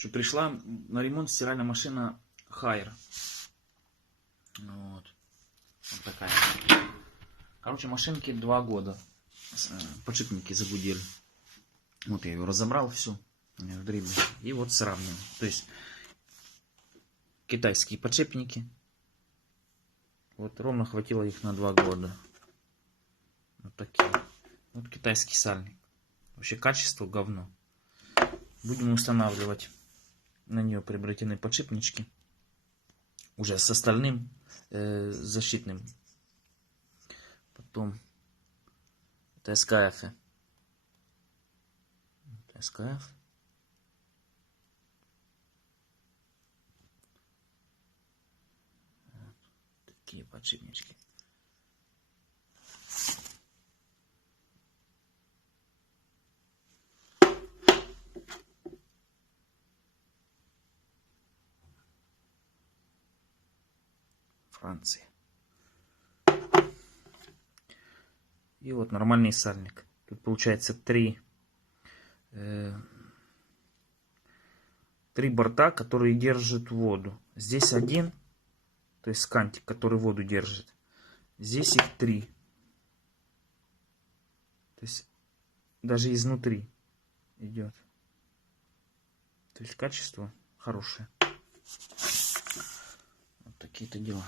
что пришла на ремонт стиральная машина Haier. Вот. Вот такая. Короче, машинке 2 года. Подшипники загудели. Вот я ее разобрал всю в дребезги. И вот сравниваю. То есть китайские подшипники. Вот ровно хватило их на 2 года. Вот такие. Вот китайский сальник. Вообще качество говно. Будем устанавливать на нее приобретенные подшипнички. Уже с остальным защитным. Потом это СКФ. СКФ. Вот такие подшипнички. Франции. И вот нормальный сальник. Тут получается 3 борта, которые держат воду. Здесь один, то есть кантик, который воду держит. Здесь их 3. То есть даже изнутри идет. То есть качество хорошее. Вот такие-то дела.